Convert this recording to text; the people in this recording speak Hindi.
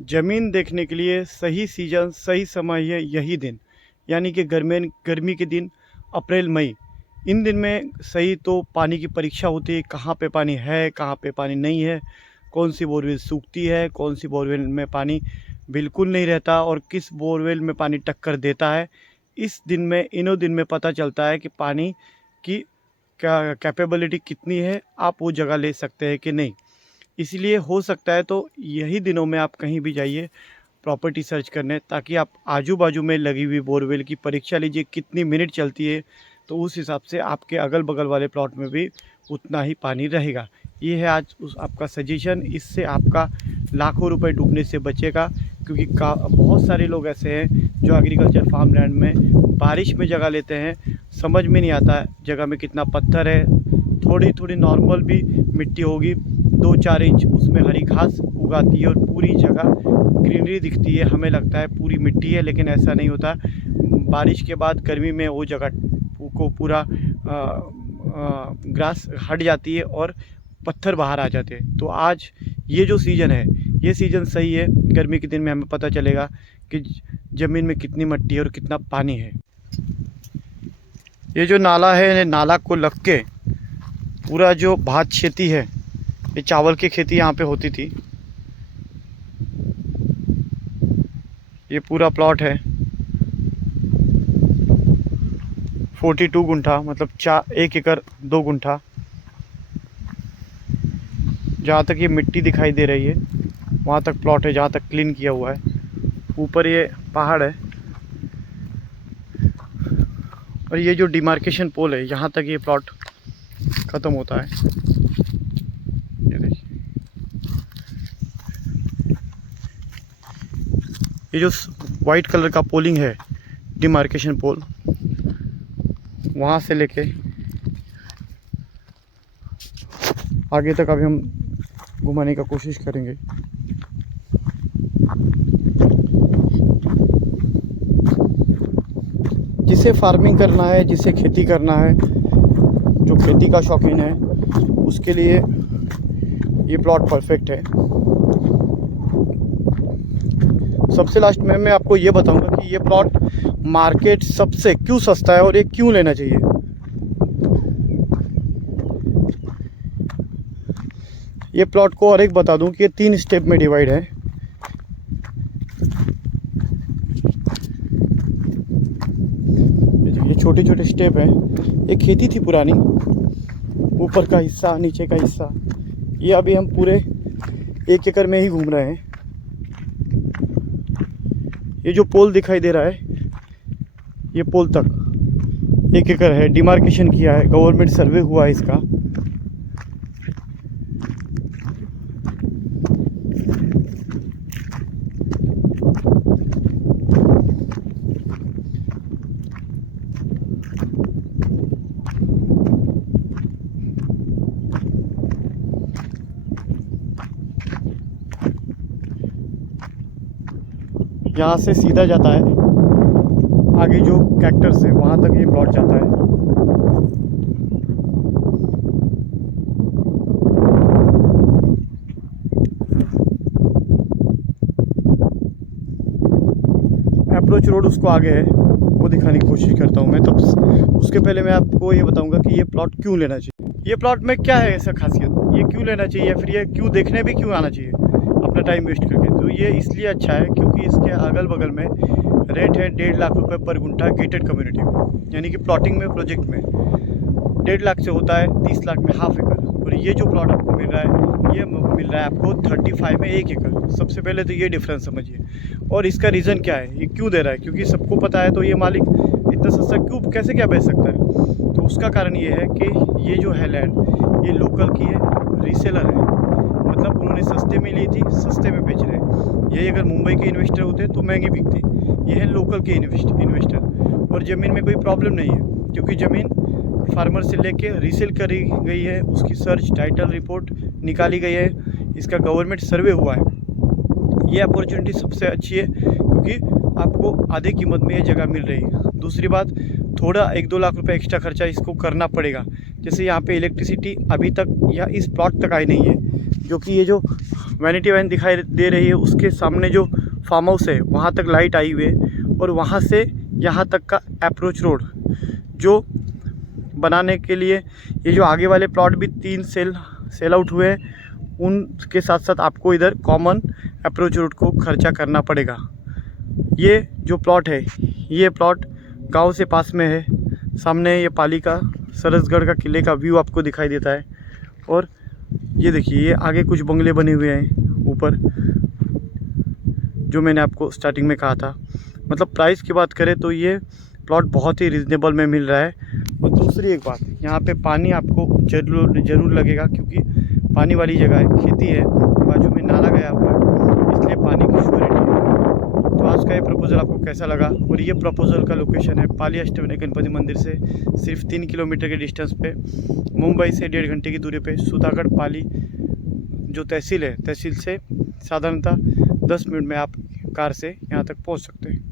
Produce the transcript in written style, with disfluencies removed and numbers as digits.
ज़मीन देखने के लिए सही सीज़न, सही समय है यही दिन, यानी कि गर्मी के दिन अप्रैल मई। इन दिन में सही तो पानी की परीक्षा होती है, कहाँ पे पानी है, कहाँ पे पानी नहीं है, कौन सी बोरवेल सूखती है, कौन सी बोरवेल में पानी बिल्कुल नहीं रहता और किस बोरवेल में पानी टक्कर देता है। इस दिन में, इन्हों दिन में पता चलता है कि पानी की क्या कैपेबिलिटी कितनी है, आप वो जगह ले सकते हैं कि नहीं। इसलिए हो सकता है तो यही दिनों में आप कहीं भी जाइए प्रॉपर्टी सर्च करने, ताकि आप आजू बाजू में लगी हुई बोरवेल की परीक्षा लीजिए कितनी मिनट चलती है, तो उस हिसाब से आपके अगल बगल वाले प्लॉट में भी उतना ही पानी रहेगा। ये है आज उस आपका सजेशन। इससे आपका लाखों रुपए डूबने से बचेगा, क्योंकि बहुत सारे लोग ऐसे हैं जो एग्रीकल्चर फार्म लैंड में बारिश में जगह लेते हैं, समझ में नहीं आता जगह में कितना पत्थर है, थोड़ी थोड़ी नॉर्मल भी मिट्टी होगी, 2-4 इंच उसमें हरी घास उगाती है और पूरी जगह ग्रीनरी दिखती है, हमें लगता है पूरी मिट्टी है, लेकिन ऐसा नहीं होता। बारिश के बाद गर्मी में वो जगह को पूरा ग्रास हट जाती है और पत्थर बाहर आ जाते हैं। तो आज ये जो सीज़न है, ये सीज़न सही है। गर्मी के दिन में हमें पता चलेगा कि ज़मीन में कितनी मिट्टी है और कितना पानी है। ये जो नाला है, नाला को लग के पूरा जो भात खेती है, ये चावल की खेती यहाँ पे होती थी। ये पूरा प्लॉट है 42 गुंठा, मतलब 1 एकड़ 2 गुंठा। जहाँ तक ये मिट्टी दिखाई दे रही है वहाँ तक प्लॉट है, जहाँ तक क्लीन किया हुआ है। ऊपर ये पहाड़ है और ये जो डिमार्केशन पोल है, यहाँ तक ये प्लॉट ख़त्म होता है। ये देखिए, ये जो वाइट कलर का पोलिंग है, डिमार्केशन पोल, वहाँ से लेके आगे तक अभी हम घुमाने का कोशिश करेंगे। जिसे फार्मिंग करना है, जिसे खेती करना है, जो खेती का शौकीन है, उसके लिए ये प्लॉट परफेक्ट है। सबसे लास्ट में मैं आपको ये बताऊंगा कि ये प्लॉट मार्केट सबसे क्यों सस्ता है और ये क्यों लेना चाहिए। ये प्लॉट को और एक बता दूं कि ये 3 स्टेप में डिवाइड है। ये छोटे छोटे स्टेप हैं। ये खेती थी पुरानी, ऊपर का हिस्सा, नीचे का हिस्सा। ये अभी हम पूरे 1 एकड़ में ही घूम रहे हैं। ये जो पोल दिखाई दे रहा है, ये पोल तक 1 एकड़ है, डिमार्केशन किया है, गवर्नमेंट सर्वे हुआ है इसका। यहाँ से सीधा जाता है आगे जो कैक्टस है, वहाँ तक ये प्लॉट जाता है। अप्रोच रोड उसको आगे है, वो दिखाने की कोशिश करता हूँ मैं। तब उसके पहले मैं आपको ये बताऊँगा कि ये प्लॉट क्यों लेना चाहिए। ये प्लॉट में क्या है ऐसा खासियत, ये क्यों लेना चाहिए, फिर ये क्यों देखने भी क्यों आना चाहिए अपना टाइम वेस्ट करके। तो ये इसलिए अच्छा है क्योंकि इसके अगल बगल में रेट है 1.5 लाख रुपए पर गुंठा गेटेड कम्युनिटी में, यानी कि प्लॉटिंग में, प्रोजेक्ट में 1.5 लाख से होता है 30 लाख में हाफ एकड़। और ये जो प्लॉट आपको मिल रहा है, ये मिल रहा है आपको 35 में 1 एकड़। सबसे पहले तो ये डिफरेंस समझिए। और इसका रीज़न क्या है, ये क्यों दे रहा है, क्योंकि सबको पता है तो ये मालिक इतना सस्ता क्यों, कैसे क्या बेच सकता है। तो उसका कारण ये है कि ये जो है लैंड, ये लोकल की है, रीसेलर है, मतलब उन्होंने सस्ते में ली थी, सस्ते में बेच रहे हैं। यही अगर मुंबई के इन्वेस्टर होते तो महंगी बिकती। ये है लोकल के इन्वेस्टर। और ज़मीन में कोई प्रॉब्लम नहीं है, क्योंकि ज़मीन फार्मर से लेके रीसेल करी गई है, उसकी सर्च टाइटल रिपोर्ट निकाली गई है, इसका गवर्नमेंट सर्वे हुआ है। ये अपॉर्चुनिटी सबसे अच्छी है क्योंकि आपको आधे कीमत में ये जगह मिल रही है। दूसरी बात, थोड़ा 1-2 लाख रुपए एक्स्ट्रा खर्चा इसको करना पड़ेगा। जैसे यहाँ पे इलेक्ट्रिसिटी अभी तक या इस प्लॉट तक आई नहीं है, जो कि ये जो वैनिटी वैन दिखाई दे रही है, उसके सामने जो फार्म हाउस है वहाँ तक लाइट आई हुई है, और वहाँ से यहाँ तक का अप्रोच रोड जो बनाने के लिए ये जो आगे वाले प्लॉट भी 3 सेल आउट हुए हैं, उनके साथ साथ आपको इधर कॉमन अप्रोच रोड को खर्चा करना पड़ेगा। ये जो प्लॉट है, ये प्लॉट गांव से पास में है। सामने ये पाली का सरसगढ़ का किले का व्यू आपको दिखाई देता है। और ये देखिए, ये आगे कुछ बंगले बने हुए हैं ऊपर, जो मैंने आपको स्टार्टिंग में कहा था। मतलब प्राइस की बात करें तो ये प्लॉट बहुत ही रिजनेबल में मिल रहा है। और दूसरी एक बात, यहाँ पे पानी आपको ज़रूर लगेगा, क्योंकि पानी वाली जगह है, खेती है, बाजू में नाला गया हुआ है, इसलिए पानी की श्योरिटी है। तो आज का ये प्रपोज़ल आपको कैसा लगा? और ये प्रपोज़ल का लोकेशन है पाली अष्टविनायक गणपति मंदिर से सिर्फ 3 किलोमीटर के डिस्टेंस पे, मुंबई से 1.5 घंटे की दूरी पे, सुधागढ़ पाली जो तहसील है, तहसील से साधारणतः 10 मिनट में आप कार से यहाँ तक पहुँच सकते हैं।